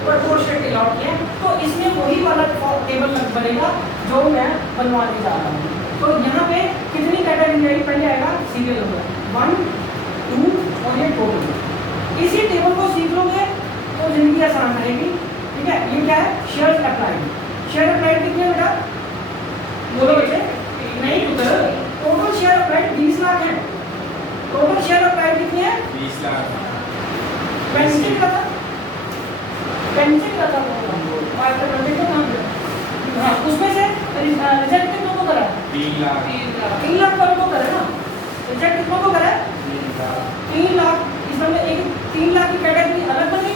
proportionately allot की है। तो इसमें वही वाला टेबल बनेगा जो मैं बनवाने जा रहा हूँ। तो यहाँ पे कितनी कैटेगरी आई, पहले आएगा सीरियल नंबर 1 2 और ये टोटल। इसी टेबल को सीख लोगे तो जिंदगी आसान रहेगी। ठीक है, ये क्या है, शेयर अप्लाइड। शेयर अप्लाइड कितने बेटा, बोलो बच्चे, नहीं उधर। टोटल शेयर अप्लाइड 20 लाख है। टोटल शेयर अप्लाइड कितनी है, 20 लाख। पेंसिल का था, पेंसिल का था हाँ, उसमें से रिजेक्ट कितनों को करा, 3 लाख। 3 लाख वालों को करा ना, रिजेक्ट कितनों को करा, 3 लाख। इसमें एक 3 लाख की कैटेगरी अलग बनी,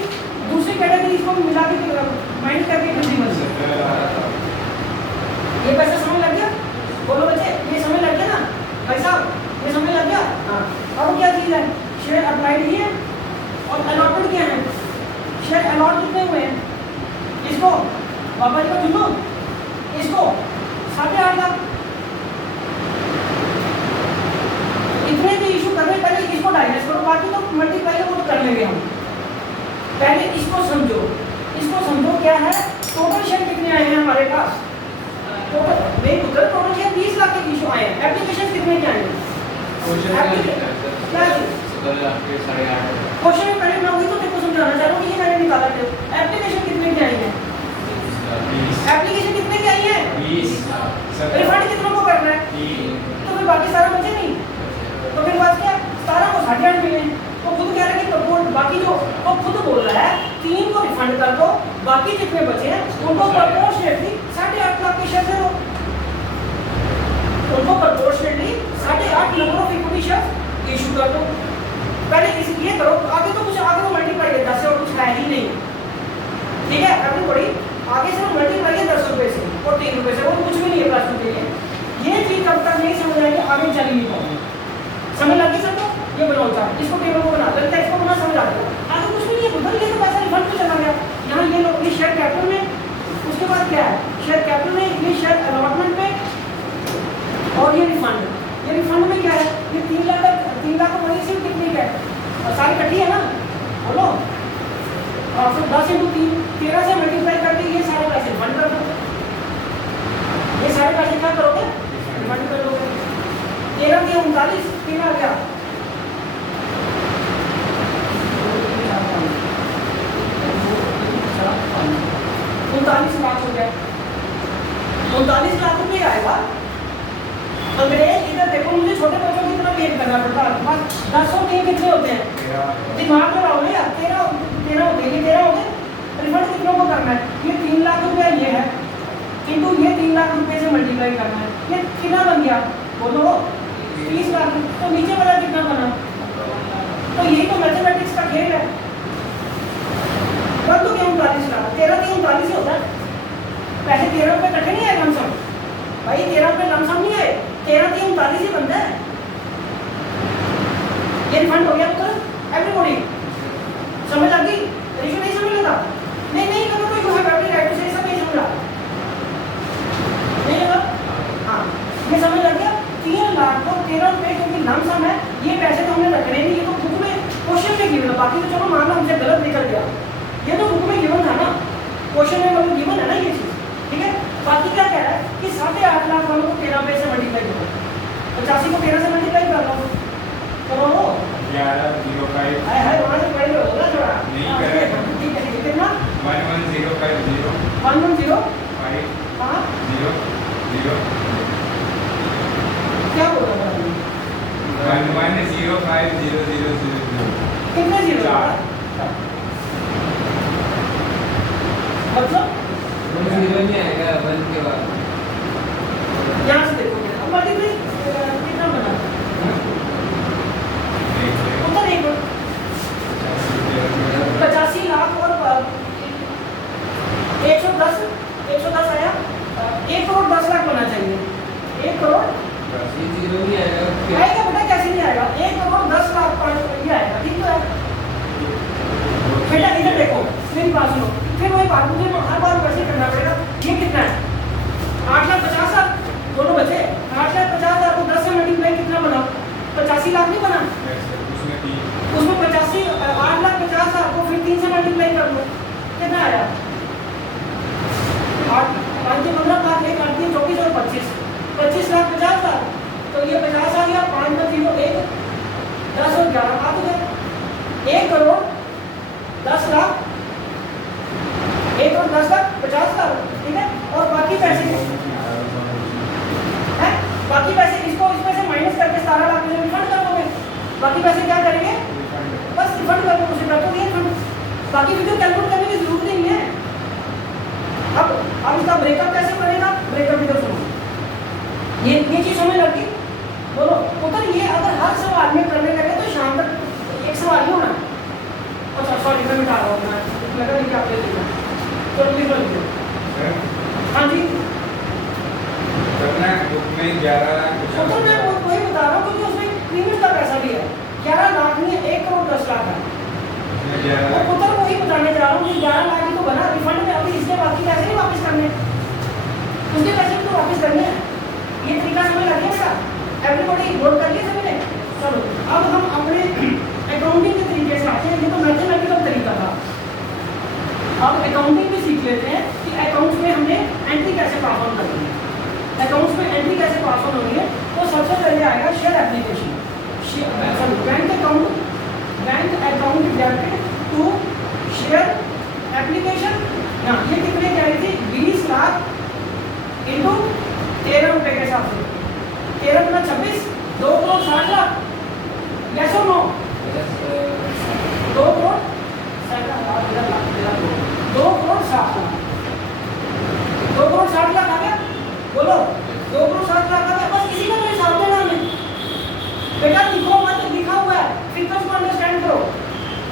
दूसरी कैटेगरी इसको मिला के माइनस करके कितनी बनी। ये पैसा समझ लग गया, बोलो बच्चे, ये समझ लग गया ना भाई साहब, ये समझ लग गया। हाँ, अब क्या चीज़ है, शेयर अप्लाइड ही है और अलॉटेड क्या है, शेयर अलॉट कितने हुए हैं, इसको बाबा जी को चुनो, इसको 8.5 लाख। इतने भी इशू करने, पहले इसको डाइजेस्ट करो, बाकी तो मल्टीप्लाई वो तो कर लेंगे हम। पहले इसको समझो, इसको समझो क्या है, टोटल शेयर कितने आए हैं हमारे पास, टोटल नहीं उधर टोटल शेयर 20 लाख के इशू आए हैं। एप्लीकेशन कितने के आए हैं, क्या क्वेश्चन में पहले मैं वही तो देखो समझाना चाह रहा हूँ, ये मैंने निकाला थे। एप्लीकेशन कितने की आई है, एप्लीकेशन कितने की आई है, 20। रिफंड कितनों को करना है, तो फिर बाकी सारा बचे नहीं, तो फिर बात क्या, 17 को 8.5 मिले। वो खुद कह रहा है कि बाकी जो वो खुद बोल रहा है 3 को रिफंड कर दो, बाकी जितने बचे हैं उनको प्रपोर्शनेटली 8.5 लाख के शेयर दे दो, उनको proportionately 8.5 number of equity share issue कर दो। पहले ये करो, आगे तो कुछ आगे तो मल्टीप्लाई है 10 से और कुछ है ही नहीं। ठीक है, अभी बड़ी आगे से मल्टीप्लाई है 10 रुपए से और 3 रुपए से, वो कुछ भी नहीं है प्लस के लिए। ये चीज कब तक नहीं समझ आएगी, आगे चल ही नहीं पाएगी। समझ लगी सबको, ये बनाओ चार्ट, इसको टेबल को बना दो, टेक्स्ट को बना, समझ आ गया। आगे कुछ भी नहीं है, उधर ये तो पैसा रिफंड में चला गया। यहाँ ये लोग ये शेयर कैपिटल में, उसके बाद क्या है, शेयर कैपिटल में, ये शेयर अलॉटमेंट में और ये रिफंड। ये रिफंड में क्या है, ये 3 लाख का मनी सिर्फ कितनी है, और सारी इकट्ठी है ना, बोलो। और फिर 10 × 3 13 से मल्टीप्लाई करके ये सारे पैसे रिफंड कर दो। ये सारे पैसे क्या करोगे, रिफंड कर दोगे। 13 के 39, 3 आ गया 39 लाख हो गया, 39 लाख रुपये आएगा। अंग्रेज इधर देखो, मुझे छोटे बच्चों की तरह पेड़ करना पड़ता है, बस 10 और 3 कितने होते हैं, दिमाग लगाओ ना यार, 13 होते हैं, ये 13 हो गए। रिफंड कितनों को करना है, ये 3 लाख रुपया ये है, किंतु ये 3 लाख रुपये से मल्टीप्लाई करना है, ये कितना बन गया, बोलो 30 लाख। तो नीचे वाला कितना बना, तो यही तो मैथमेटिक्स का खेल है। बन तो क्या 39 लाख, 13 के 39 ही होता है, पैसे 13 रुपये इकट्ठे नहीं आए लमसम भाई, 13 रुपये लमसम नहीं आए, 13 के 39 ही बनता है। ये रिफंड हो गया पुत्र, एवरीबॉडी समझ आ गई, ऋषि नहीं समझ लगा, नहीं करो तो you have every right to say, सब नहीं समझा, नहीं लगा, हाँ ये समझ लग गया। 3 लाख को 13 रुपये क्योंकि लमसम है, ये पैसे तो हमने रखने नहीं, ये तो बुक में क्वेश्चन में गिवन है, बाकी तो चलो मान लो हमसे गलत निकल गया, ये तो बुक में गिवन था ना, क्वेश्चन में मतलब गिवन है ना ये चीज़। ठीक है, बाकी क्या कह रहा है कि 8.5 लाख वालों को 13 रुपये से मल्टीप्लाई करो, 85 को 13 से मल्टीप्लाई कर लो, करो 1105 है वहाँ से पढ़ लो ना थोड़ा, नहीं करेगा, ठीक है कितना 11050 110 हाँ 0 क्या बोल रहा है, 11050000 कितने जीरो चार। मतलब जीरो नहीं आएगा 1 के बाद। यहाँ से देखोगे अब मल्टीप्लाई कितना बना उत्तर एक 85 लाख और 110 आया 1 करोड़ 10 लाख बना चाहिए 1 करोड़ ये जीरो नहीं आएगा फिर। आएगा बेटा कैसे नहीं आएगा 1 करोड़ 10 लाख ये आएगा ठीक तो है बेटा इधर देखो मेरी बात सुनो फिर वही बात मुझे हर बार वैसे करना पड़ेगा ये कितना है 8,50,000 दोनों बचे 8,50,000 को 10 से मल्टीप्लाई कितना बना 85 लाख नहीं बना उसमें 85 8,50,000 को फिर 3 से मल्टीप्लाई कर लो कितना आया 8 5 से 15 लाख 1 8 3 24 और 25,50,000 तो ये 50 आ गया 5 में 0 1 10 और 11 बात हो गया 1 करोड़ 10 लाख 1 करोड़ 10 लाख 50,000 ठीक है और बाकी पैसे हैं बाकी पैसे इसको इसमें से माइनस करके 17 लाख में रिफंड कर दोगे बाकी पैसे क्या करेंगे बस रिफंड कर दो उसे कर दोगे बाकी वीडियो कैलकुलेट करने की जरूरत नहीं है अब इसका ब्रेकअप कैसे करेगा ब्रेकअप वीडियो सुनो ये चीज हमें लगी बोलो उधर ये अगर हर सवाल में करने लगे तो शाम तक एक सवाल ही होना अच्छा सॉरी मैं मिटा रहा हूँ मैं लगा नहीं कि आप ले लीजिए तो लिख लो हाँ जी करना बुक में 11 लाख तो मैं वही बता रहा हूँ क्योंकि उसमें प्रीमियम का पैसा भी है 11 लाख नहीं है 1 करोड़ 10 लाख है तो पुत्र वही बताने जा रहा हूँ कि 11 लाख ही तो बना रिफंड में अभी इसके बाकी पैसे नहीं वापस करने उसके पैसे भी तो वापस करने हैं ये तरीका समझ लग गया बेटा एवरीबॉडी नोट कर लिया सभी ने चलो अब हम अपने अकाउंटिंग के तरीके से आते हैं ये तो मैथमेटिकल तरीका था अब अकाउंटिंग भी सीख लेते हैं कि अकाउंट्स में हमने एंट्री कैसे पास ऑन करनी है अकाउंट्स में एंट्री कैसे पास ऑन होनी है तो सबसे पहले आएगा share application bank account debit to share application ना ये कितने की आई थी 20 लाख इंटू 13 रुपए के हिसाब से 13 गुना 26 2 करोड़ 60 लाख यस और नो 2 करोड़ 60 लाख आ गया बोलो 2 करोड़ 60 लाख आ गया बस इसी का तो हिसाब देना हमें बेटा लिखो मत लिखा हुआ है फिगर्स को अंडरस्टैंड करो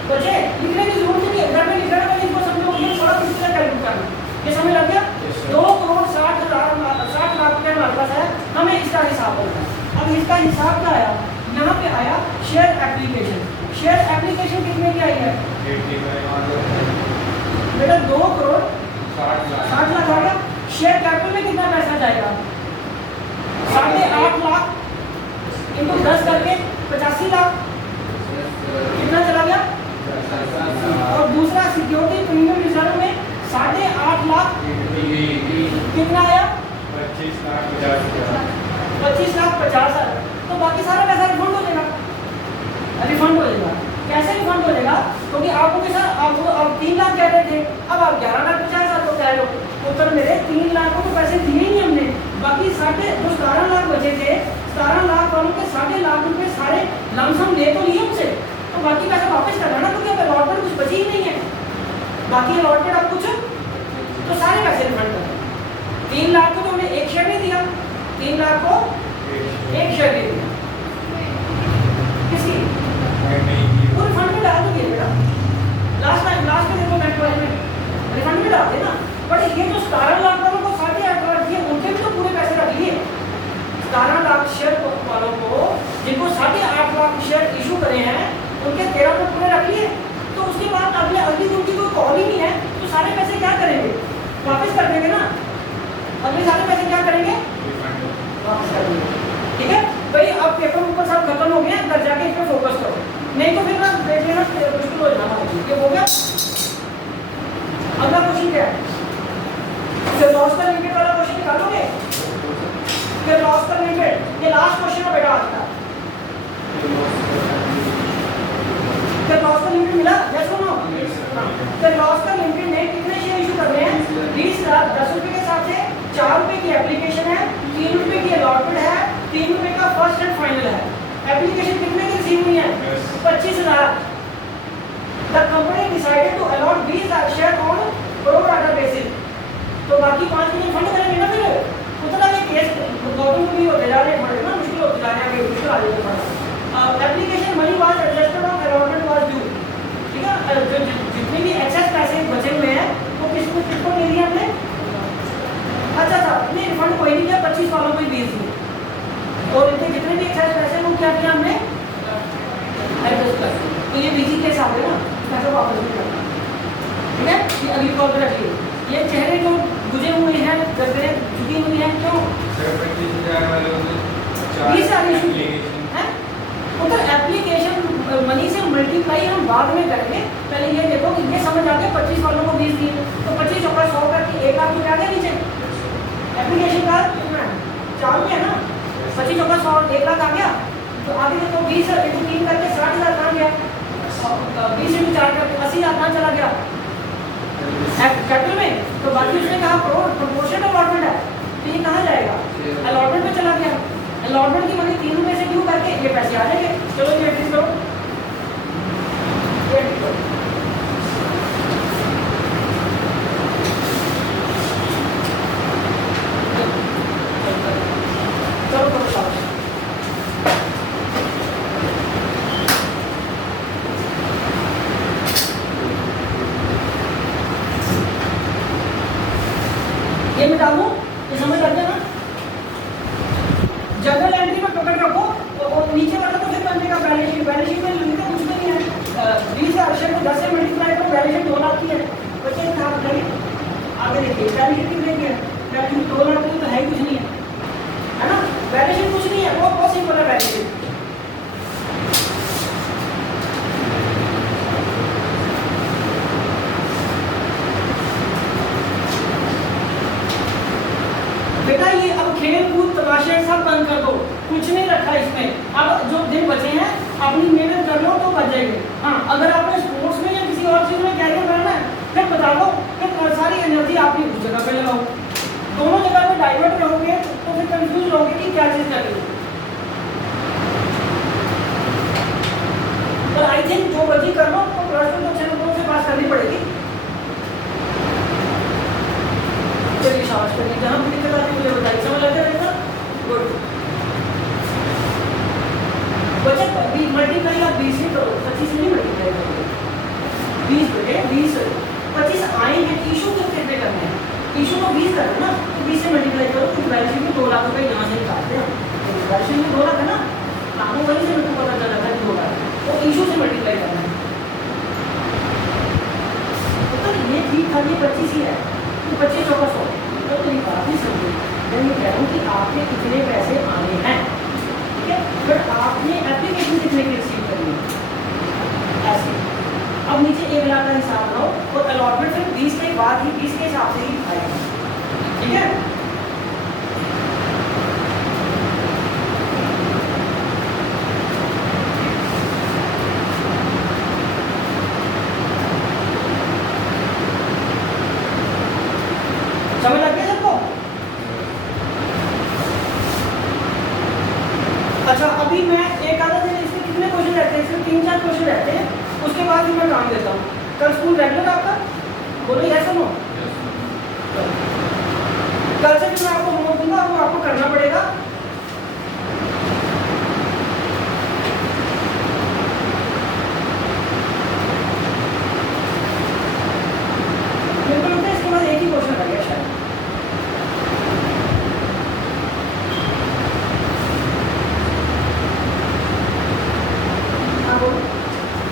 बच्चे लिखने की जरूरत नहीं है घर में लिख रहा है इसको समझो ये थोड़ा किसी तरह कैलकुलेट करना ये समझ लग गया 2 करोड़ 60 लाख रुपए हमारे पास है हमें इसका हिसाब करना है अब इसका हिसाब क्या आया यहाँ पे आया शेयर एप्लीकेशन कितने की आई है बेटा 2 करोड़ 60 लाख आ गया शेयर कैपिटल में कितना पैसा जाएगा 8.5 लाख इनको 10 करके 85 लाख कितना चला गया और दूसरा सिक्योरिटी प्रीमियम रिजर्व में 8.5 लाख कितना आया 25,50,000 तो बाकी सारा पैसा रिफंड हो जाएगा कैसे रिफंड हो जाएगा क्योंकि आपको के सर आपको अब 3 लाख कह रहे थे अब आप 11,50,000 को कह रहे हो उत्तर मेरे 3 लाख को तो पैसे दिए ही हमने बाकी जो 17 लाख बचे थे 17 लाख वालों के 8.5 लाख रुपए सारे लमसम ले तो लिए उनसे तो बाकी पैसा वापस करना ना क्योंकि अब अलॉटमेंट कुछ बची ही नहीं है बाकी अलॉटमेंट अब कुछ तो सारे पैसे रिफंड कर 3 लाख को तो हमने एक शेयर नहीं दिया 3 लाख को एक शेयर दे दिया किसकी वो रिफंड में डाल दोगे बेटा लास्ट में देखो बैंक वाले में रिफंड में डाल देना बट ये जो 17 लाख वालों को 8.5 लाख दिए उनके भी तो पूरे पैसे रख लिए 17 लाख शेयर वालों को जिनको 8.5 लाख शेयर इशू करे हैं उनके 13 को पूरे रख लिए तो उसके बाद अगली दिन की कोई कॉल ही नहीं है तो सारे पैसे क्या करेंगे वापस कर देंगे ना अगले सारे पैसे क्या करेंगे वापस कर देंगे ठीक है भाई अब पेपर ऊपर सब खत्म हो गया घर जाके इस पर फोकस करो नहीं तो फिर ना देखना मुश्किल हो जाना ये हो गया अगला क्वेश्चन क्या है फिर लॉस का लिमिटेड वाला क्वेश्चन निकालोगे फिर लॉस का लिमिटेड ये लास्ट क्वेश्चन है बेटा आज का फिर लॉस का लिमिटेड मिला यस और नो फिर लॉस का लिमिटेड ने कितने शेयर इशू करने हैं 20 लाख 10 रुपए के साथ है 4 रुपए की एप्लीकेशन है 3 रुपए की अलॉटमेंट है 3 रुपए का फर्स्ट एंड फाइनल है एप्लीकेशन कितने की रिसीव हुई है 25,000 the company decided to allot 20,000 share on pro rata basis तो बाकी 5 के लिए फंड करेंगे ना फिर उतना ये केस गवर्नमेंट को भी होते जा रहे हैं फंड ना मुश्किल होते जा रहे हैं आगे मुश्किल आ जाएगी fund application money was adjusted of allotment was due ठीक है जो जितने भी एक्सेस पैसे बचे हुए हैं वो किसको दे दिए हमने अच्छा नहीं रिफंड कोई नहीं किया 25 वालों को ही भेज दिए और इनके जितने भी एक्सेस पैसे वो क्या किया हमने एडजस्ट कर दिए तो ये बिजी केस आ गया ना पैसा वापस नहीं करना ठीक है ये अगली कॉल पर रखिए ये चेहरे जो बुझे हुए हैं गर्दनें झुकी हुई हैं क्यों सर 25,000 वालों में 20,000 इशू एप्लीकेशन है उधर एप्लीकेशन मनी से मल्टीप्लाई हम बाद में करेंगे पहले ये देखो कि ये समझ आ गया 25 वालों को 20 दिए तो 25 चौका 100 करके 1 लाख रुपये आ गया नीचे एप्लीकेशन का कितना है 4 में है ना 25 चौका 100 1 लाख आ गया तो आगे देखो 20 इंटू 3 करके 60,000 कहाँ गया 20 इंटू 4 करके 80,000 कहाँ चला गया कैपिटल में तो बाकी उसने कहा प्रोपोर्शन अलॉटमेंट है तो ये कहाँ जाएगा अलॉटमेंट में चला गया अलॉटमेंट की मनी 3 रुपये से क्यों करके ये पैसे आ जाएंगे चलो ये एंट्रीज करो ये एंट्री करो चलो करो शाबाश ये मिटा दूं ये समझ लग गया ना जनरल एंट्री में पकड़ रखो और नीचे वाला तो फिर बनेगा बैलेंस शीट में लिखा कुछ नहीं है 20,000 को 10 से मल्टीप्लाई करो बैलेंस शीट 2 लाख की है बच्चे कहाँ बताइए आगे देखिए बैलेंस शीट क्यों देखिए बैलेंस शीट 2 लाख की तो है ही कुछ नहीं है ना बैलेंस शीट कुछ नहीं है बहुत सिंपल है बैलेंस शीट बेटा ये अब खेल कूद तमाशे सब बंद कर दो कुछ नहीं रखा इसमें अब जो दिन बचे हैं अपनी मेहनत कर लो तो बच जाएंगे हाँ अगर आपने स्पोर्ट्स में या किसी और चीज़ में कैरियर करना है फिर बता दो फिर सारी एनर्जी आपकी उस जगह पे लगाओ दोनों जगह पे डाइवर्ट रहोगे तो फिर कंफ्यूज रहोगे कि क्या चीज़ करनी है पर आई थिंक जो मर्जी कर लो तो प्लस टू तो 6 नंबरों से पास करनी पड़ेगी चलिए शाबाश करिए जहाँ भी दिक्कत आती है मुझे बताइए समझ लगता रहेगा गुड बचत मल्टीप्लाई आप 20 से करो 25 से नहीं मल्टीप्लाई करोगे 20 बेटे 20 25 आएंगे इशू कितने करने हैं इशू को 20 करना ना तो 20 से मल्टीप्लाई करो तो बैलेंस शीट में 2 लाख रुपए यहाँ से निकालते हैं बैलेंस शीट में 2 लाख है ना आपको वहीं से मेरे को पता चला था 2 लाख तो इशू से मल्टीप्लाई करना है तो ये ठीक था ये 25 ही है तो 25 चौका 100 तो ये काफ़ी समझे मैं ये कह रहा हूँ कि आपके कितने पैसे आने हैं ठीक है बट आपने एप्लीकेशन कितने की रिसीव करनी है ऐसे अब नीचे 1 लाख का हिसाब बनाओ और अलॉटमेंट फिर 20 के बाद ही 20 के हिसाब से ही दिखाएगा ठीक है समझ लग गया सबको अच्छा अभी मैं एक आधा दिन इसमें कितने क्वेश्चन रहते हैं इसमें 3-4 क्वेश्चन रहते हैं उसके बाद फिर मैं काम देता हूँ कल स्कूल रेगुलर आपका बोलो यस नो कल से फिर मैं आपको होमवर्क दूंगा वो आपको करना पड़ेगा बिल्कुल होता है इसके बाद एक ही क्वेश्चन रह गया शायद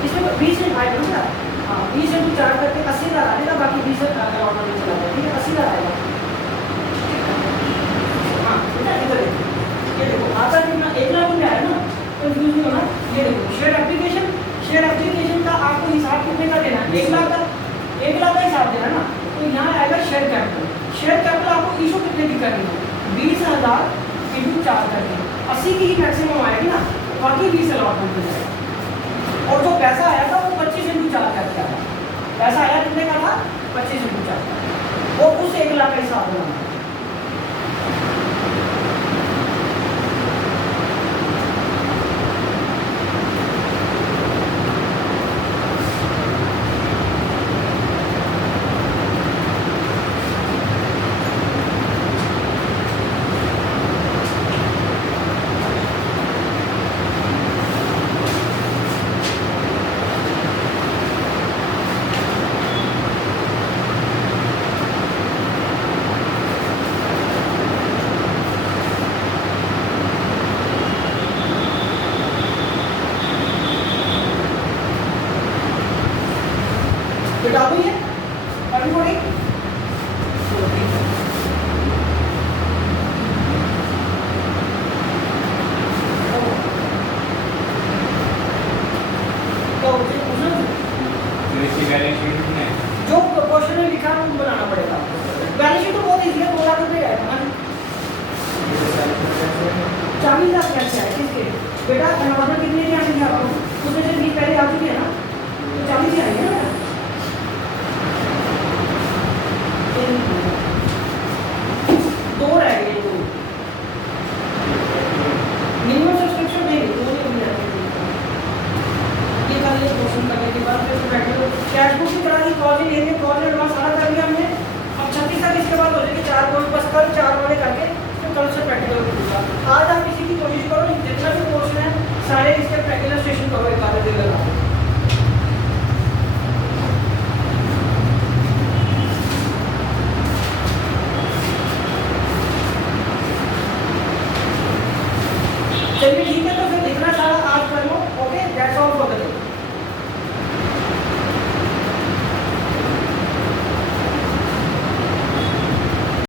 इसमें 20 में भाई ना हाँ 20 इंटू 4 करके 80,000 आ जाएगा बाकी 20 अलॉटमेंट में चला जाएगा ठीक है 80,000 आएगा हाँ बेटा इधर देखो ये देखो आता है ना 1 लाख में आया ना कंफ्यूज नहीं होना ये देखो शेयर एप्लीकेशन का आपको हिसाब कितने का देना है 1 लाख का हिसाब देना ना तो यहाँ आएगा शेयर कैपिटल आपको इशू कितने की करनी है 20,000 इंटू 4 करनी है 80 की ही मैक्सिमम आएगी ना बाकी 20 अलॉटमेंट में जाएगा और जो पैसा आया था वो 25 इंटू 4 करके आया पैसा आया कितने का था 25 इंटू 4 वो उस 1 लाख का हिसाब बनाना 40,000 कैसे आए किसके? बेटा ऑर्डर कितने के आएंगे आपको? उसमें से 20 पहले आ चुके हैं ना, तो 40 ही आएंगे ना। दो रह गए, दो मिनिमम सब्सक्रिप्शन देंगे, दो नहीं मिल जाते। ये खाली एक क्वेश्चन करने के बाद फिर बैठे हो कैश बुक की तरह ही कॉल ही लेंगे, कॉल एडवांस सारा कर लिया हमने। अब 36 तक इसके बाद हो जाएगी 4 कोर्स, बस कल 4 वाले करके फिर कल से प्रैक्टिकल दूंगा। आज आप किसी की कोशिश करो, जितना भी पोर्शन है सारे इसके प्रैक्टिकल स्टेशन करो एक आधे दिन लगा